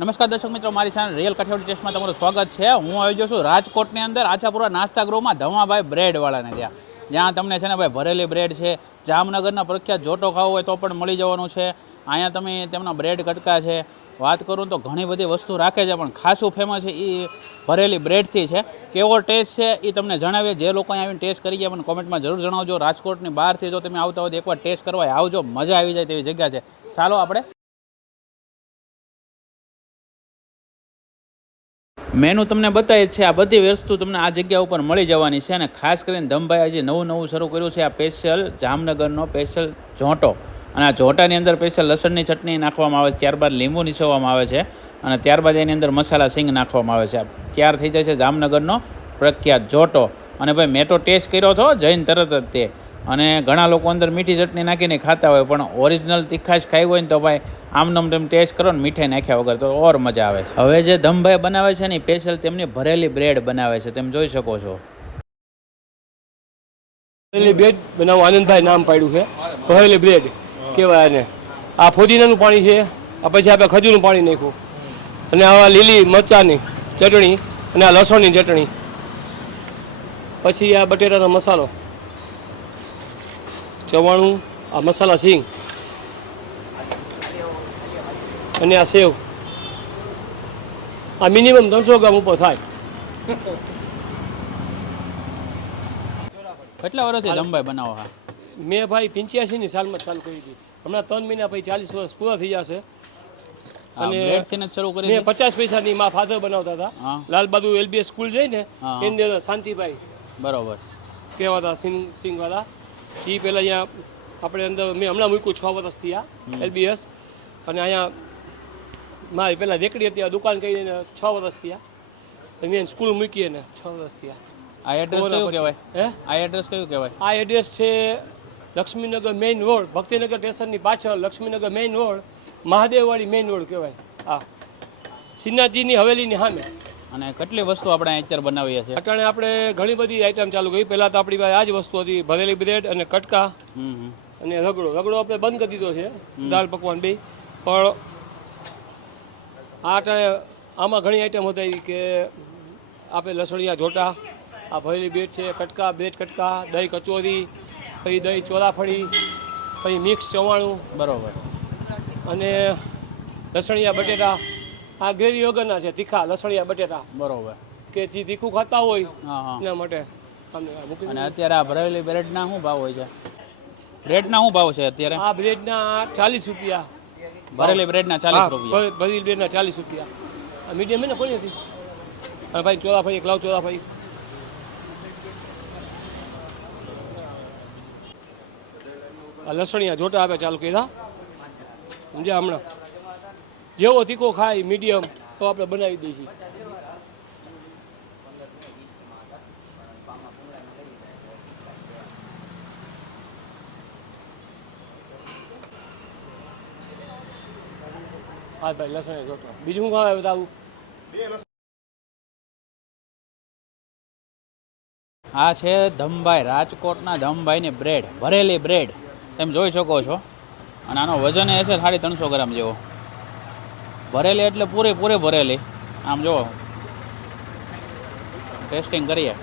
નમસ્કાર દર્શક મિત્રો, મારી સાથે રિયલ કઠેવડી ટેસ્ટમાં તમારું સ્વાગત છે. હું આવી ગયો છું રાજકોટની અંદર આછાપુરા નાસ્તા ગૃહમાં ધમાભાઈ બ્રેડવાળાને ત્યાં. જ્યાં તમને છે ને ભાઈ ભરેલી બ્રેડ છે, જામનગરના પ્રખ્યાત જોટો ખાવો હોય તો પણ મળી જવાનું છે. અહીંયા તમે તેમના બ્રેડ કટકા છે. વાત કરું તો ઘણી બધી વસ્તુ રાખે છે, પણ ખાસું ફેમસ એ ભરેલી બ્રેડથી છે. કેવો ટેસ્ટ છે એ તમને જણાવીએ. જે લોકો અહીં આવીને ટેસ્ટ કરી ગયા પણ કોમેન્ટમાં જરૂર જણાવજો. રાજકોટની બહારથી જો તમે આવતા હોય તો એકવાર ટેસ્ટ કરવા આવજો. મજા આવી જાય તેવી જગ્યા છે. ચાલો આપણે મેનુ તમને બતાવે છે, આ બધી વસ્તુ તમને આ જગ્યા ઉપર મળી જવાની છે અને ખાસ કરીને ધમભાઈ હજી નવું નવું શરૂ કર્યું છે, આ સ્પેશિયલ જામનગરનો સ્પેશિયલ ઝોંટો. અને આ ઝોંટાની અંદર સ્પેશિયલ લસણની ચટણી નાખવામાં આવે છે, ત્યારબાદ લીંબુ નીસવવામાં આવે છે અને ત્યારબાદ એની અંદર મસાલા સિંગ નાખવામાં આવે છે. તૈયાર થઈ જાય છે જામનગરનો પ્રખ્યાત ઝોંટો. અને ભાઈ મેં તો ટેસ્ટ કર્યો હતો જઈને તરત જ તે અને ઘણા લોકો અંદર મીઠી ચટણી નાખીને ખાતા હોય, પણ ઓરિજિનલ તીખાશ ખાઈ હોય ને તો ભાઈ આમનમ તેમ ટેસ્ટ કરો ને મીઠાઈ નાખ્યા વગર તો ઓર મજા આવે છે. હવે જે ધમભાઈ બનાવે છે ને સ્પેશિયલ તેમની ભરેલી બ્રેડ બનાવે છે, તેમ જોઈ શકો છો. ભરેલી બ્રેડ બનાવવા આનંદભાઈ નામ પાડ્યું છે. ભરેલી બ્રેડ કહેવાય એને આ ફુદીનાનું પાણી છે, આ પછી આપણે ખજૂરનું પાણી નાખ્યું. અને આ લીલી મરચાની ચટણી અને આ લસણની ચટણી. પછી આ બટેટાનો મસાલો. ચવાણું આ મસાલા સિંગ. અને આ સેવ. આ મિનિમમ ત્રણસો ગ્રામ ઉપર થાય. કેટલા વર્ષથી લંબાઈ બનાવો હા? મેં ભાઈ પંચ્યાસીની સાલમાં ચાલુ કરી હતી. હમણાં ત્રણ મહિના પછી ચાલીસ વર્ષ પૂરા થઈ જશે. અને શરૂ કરી મેં પચાસ પૈસાની મા ફાધર બનાવતા હતા. લાલબહાદુર એલબીએસ સ્કૂલ જઈને એની અંદર શાંતિભાઈ બરોબર. કહેવાતા સિંગ સિંગવાળા. એ પહેલાં અહીંયા આપણે અંદર મેં હમણાં મૂક્યું છ વર્ષ આ એલબીએસ. અને અહીંયા મારી પહેલાં રેકડી હતી આ દુકાન કરીને છ વર્ષથી આ મેં સ્કૂલ મૂકીએ ને છ વર્ષ થયા. આ એડ્રેસ કયું. કહેવાય? હે? આ એડ્રેસ કયું કહેવાય? આ એડ્રેસ છે લક્ષ્મીનગર મેઇન રોડ ભક્તિનગર સ્ટેશનની પાછળ લક્ષ્મીનગર મેઇન રોડ મહાદેવવાળી મેઇન રોડ કહેવાય. હા. શ્રીનાથજીની હવેલીની સામે. અને કેટલી વસ્તુ આપણે અત્યારે બનાવીએ છીએ? અટાણે આપણે ઘણી બધી આઈટમ ચાલુ કરી. પહેલાં તો આપણી પાસે આ જ વસ્તુ હતી ભરેલી બ્રેડ અને કટકા. અને રગડો. રગડો આપણે બંધ કરી દીધો છે દાલ પકવાન બી. પણ આ અટાણે આમાં ઘણી આઈટમ હતી કે આપણે લસણિયા જોટા આ ભરેલી બ્રેડ છે કટકા બ્રેડ કટકા દહીં કચોરી પછી દહીં ચોરાફળી પછી મિક્સ ચવાણું બરાબર. અને લસણિયા બટેટા. આ ગ્રેવી વગરના છે તીખા લસણિયા બટેટા. બરોબર. કે જે તીખું ખાતા હોય એના માટે અને અત્યારે આ ભરેલી બ્રેડના શું ભાવ હોય છે? બ્રેડના શું ભાવ છે અત્યારે? આ બ્રેડના ચાલીસ રૂપિયા. ભરેલી બ્રેડના ચાલીસ રૂપિયા. ભરેલી બ્રેડના ચાલીસ રૂપિયા. મીડિયમ એને કોઈ નથી અને ભાઈ ચોલા ભાઈ એકલાવ ચોલા ભાઈ લસણિયા જોટા આપે ચાલુ કીધા સમજ્યા હમણાં? જેવો તીખો ખાય મીડિયમ તો આપણે બનાવી દઈએ છીએ હા ભાઈ, લસણ બીજું શું ખાવા બતાવું? આ છે ધમભાઈ, રાજકોટના ધમભાઈની બ્રેડ ભરેલી બ્રેડ તમે જોઈ શકો છો. અને આનો વજન એ છે સાડી ત્રણસો ગ્રામ જેવો. ભરેલી એટલે પૂરી પૂરી ભરેલી. આમ જુઓ ટેસ્ટિંગ કરીએ.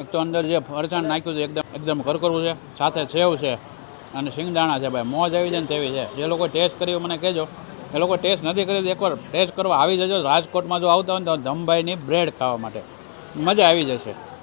એક તો અંદર જે ફરસાણ નાખ્યું છે, એકદમ એકદમ કરકરવું છે, સાથે સેવ છે અને શિંગદાણા છે, ભાઈ. મોજ આવી જાય ને તેવી છે. જે લોકો ટેસ્ટ કર્યો, મને કહેજો. એ લોકો ટેસ્ટ નથી કરી એકવાર ટેસ્ટ કરવા આવી જજો. રાજકોટમાં જો આવતા હોય તો ધમભાઈની બ્રેડ ખાવા માટે. મજા આવી જશે.